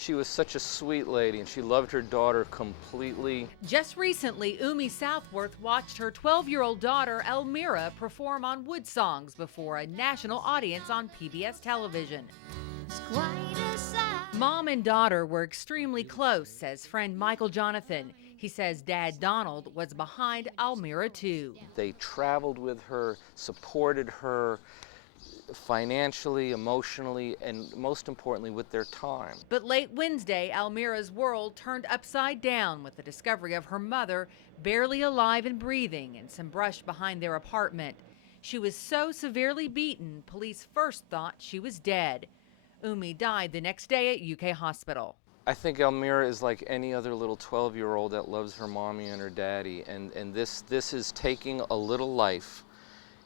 She was such a sweet lady, and she loved her daughter completely. Just recently, Umi Southworth watched her 12-year-old daughter, Elmira, perform on Wood Songs before a national audience on PBS television. Mom and daughter were extremely close, says friend Michael Jonathan. He says Dad Donald was behind Elmira too. They traveled with her, supported her financially, emotionally, and most importantly with their time. But late Wednesday, Elmira's world turned upside down with the discovery of her mother barely alive and breathing in some brush behind their apartment. She was so severely beaten, police first thought she was dead. Umi died the next day at UK Hospital. I think Elmira is like any other little 12-year-old that loves her mommy and her daddy, and this is taking a little life,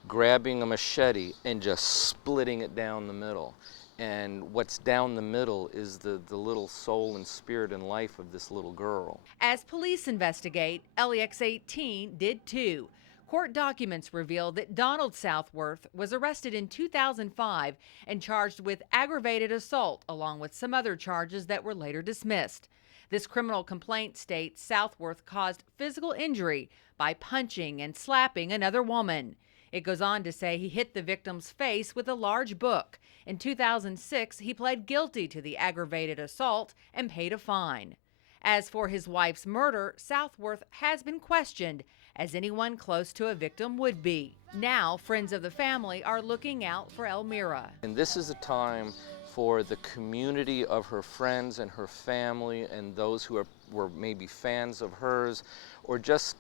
grabbing a machete and just splitting it down the middle. And what's down the middle is the little soul and spirit and life of this little girl. As police investigate, LEX-18 did too. Court documents reveal that Donald Southworth was arrested in 2005 and charged with aggravated assault, along with some other charges that were later dismissed. This criminal complaint states Southworth caused physical injury by punching and slapping another woman. It goes on to say he hit the victim's face with a large book. In 2006, he pled guilty to the aggravated assault and paid a fine. As for his wife's murder, Southworth has been questioned, as anyone close to a victim would be. Now, friends of the family are looking out for Elmira. And this is a time for the community of her friends and her family and those who were maybe fans of hers or just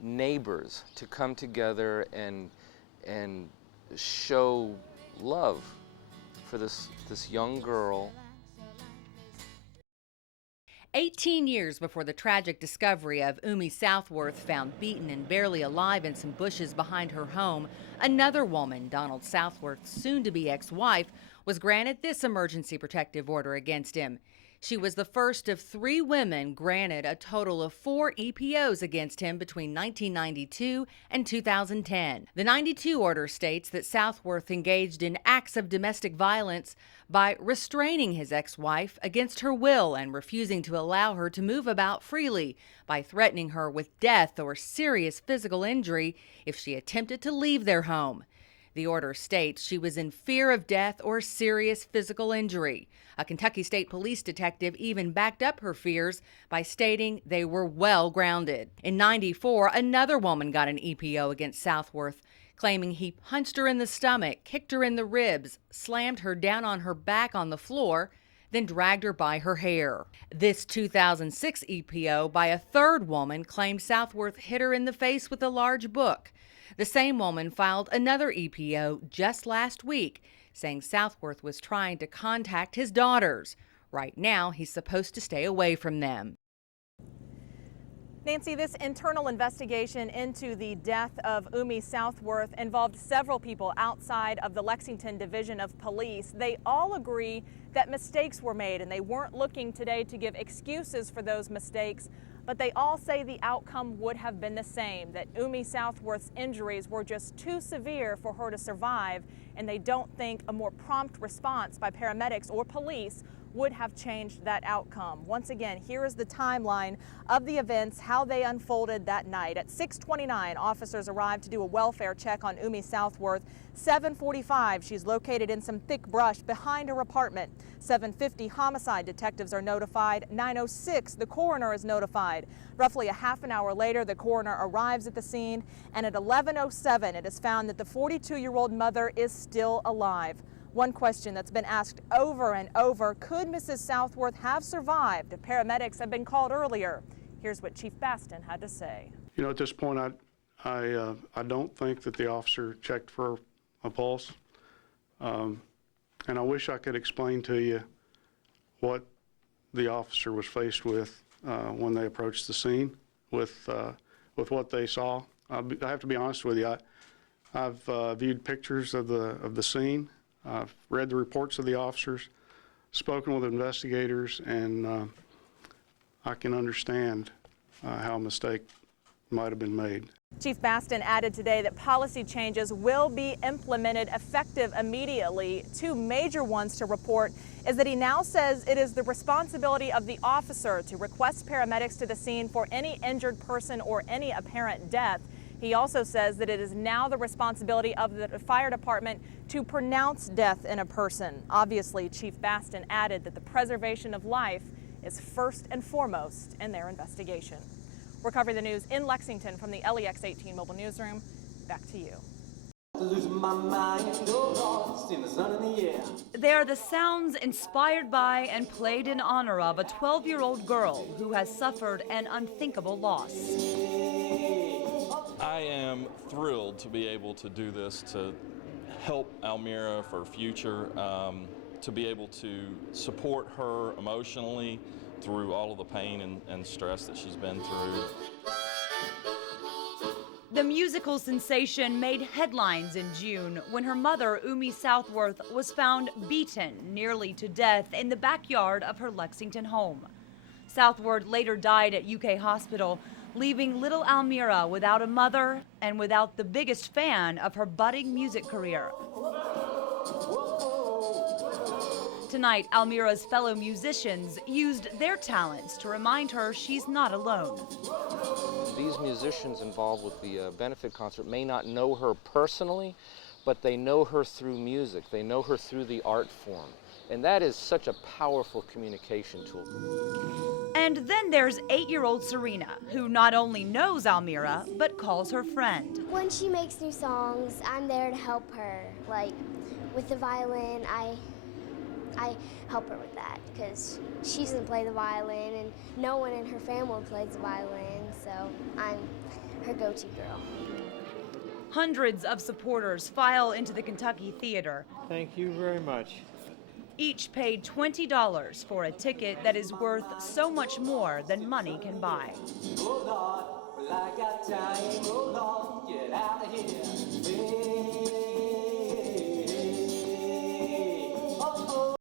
neighbors to come together and show love for this young girl. 18 years before the tragic discovery of Umi Southworth found beaten and barely alive in some bushes behind her home, another woman, Donald Southworth's soon-to-be ex-wife, was granted this emergency protective order against him. She was the first of 3 women granted a total of 4 EPOs against him between 1992 and 2010. The 92 order states that Southworth engaged in acts of domestic violence by restraining his ex-wife against her will and refusing to allow her to move about freely, by threatening her with death or serious physical injury if she attempted to leave their home. The order states she was in fear of death or serious physical injury. A Kentucky State Police detective even backed up her fears by stating they were well grounded. In '94, another woman got an EPO against Southworth, claiming he punched her in the stomach, kicked her in the ribs, slammed her down on her back on the floor, then dragged her by her hair. This 2006 EPO by a third woman claimed Southworth hit her in the face with a large book. The same woman filed another EPO just last week, saying Southworth was trying to contact his daughters. Right now, he's supposed to stay away from them. Nancy, this internal investigation into the death of Umi Southworth involved several people outside of the Lexington Division of Police. They all agree that mistakes were made, and they weren't looking today to give excuses for those mistakes. But they all say the outcome would have been the same, that Umi Southworth's injuries were just too severe for her to survive, and they don't think a more prompt response by paramedics or police would have changed that outcome. Once again, here is the timeline of the events, how they unfolded that night. At 6:29, officers arrived to do a welfare check on Umi Southworth. 7:45, she's located in some thick brush behind her apartment. 7:50, homicide detectives are notified. 9:06, the coroner is notified. Roughly a half an hour later, the coroner arrives at the scene, and at 11:07, it is found that the 42-year-old mother is still alive. One question that's been asked over and over, could Mrs. Southworth have survived if paramedics had been called earlier? Here's what Chief Baston had to say. You know, at this point, I don't think that the officer checked for a pulse. And I wish I could explain to you what the officer was faced with when they approached the scene with what they saw. I have to be honest with you. I've viewed pictures of the scene. I've read the reports of the officers, spoken with investigators, and I can understand how a mistake might have been made. Chief Baston added today that policy changes will be implemented effective immediately. Two major ones to report is that he now says it is the responsibility of the officer to request paramedics to the scene for any injured person or any apparent death. He also says that it is now the responsibility of the fire department to pronounce death in a person. Obviously, Chief Baston added that the preservation of life is first and foremost in their investigation. We're covering the news in Lexington from the LEX-18 mobile newsroom. Back to you. They are the sounds inspired by and played in honor of a 12-year-old girl who has suffered an unthinkable loss. I am thrilled to be able to do this to help Almira for future, to be able to support her emotionally through all of the pain and stress that she's been through. The musical sensation made headlines in June when her mother, Umi Southworth, was found beaten nearly to death in the backyard of her Lexington home. Southworth later died at UK Hospital, leaving little Almira without a mother and without the biggest fan of her budding music career. Tonight, Almira's fellow musicians used their talents to remind her she's not alone. These musicians involved with the benefit concert may not know her personally, but they know her through music. They know her through the art form. And that is such a powerful communication tool. And then there's 8-year-old Serena, who not only knows Almira, but calls her friend. When she makes new songs, I'm there to help her. Like, with the violin, I help her with that because she doesn't play the violin and no one in her family plays the violin, so I'm her go-to girl. Hundreds of supporters file into the Kentucky Theater. Thank you very much. Each paid $20 for a ticket that is worth so much more than money can buy. Oh Lord, well I got time, oh Lord, get out of here.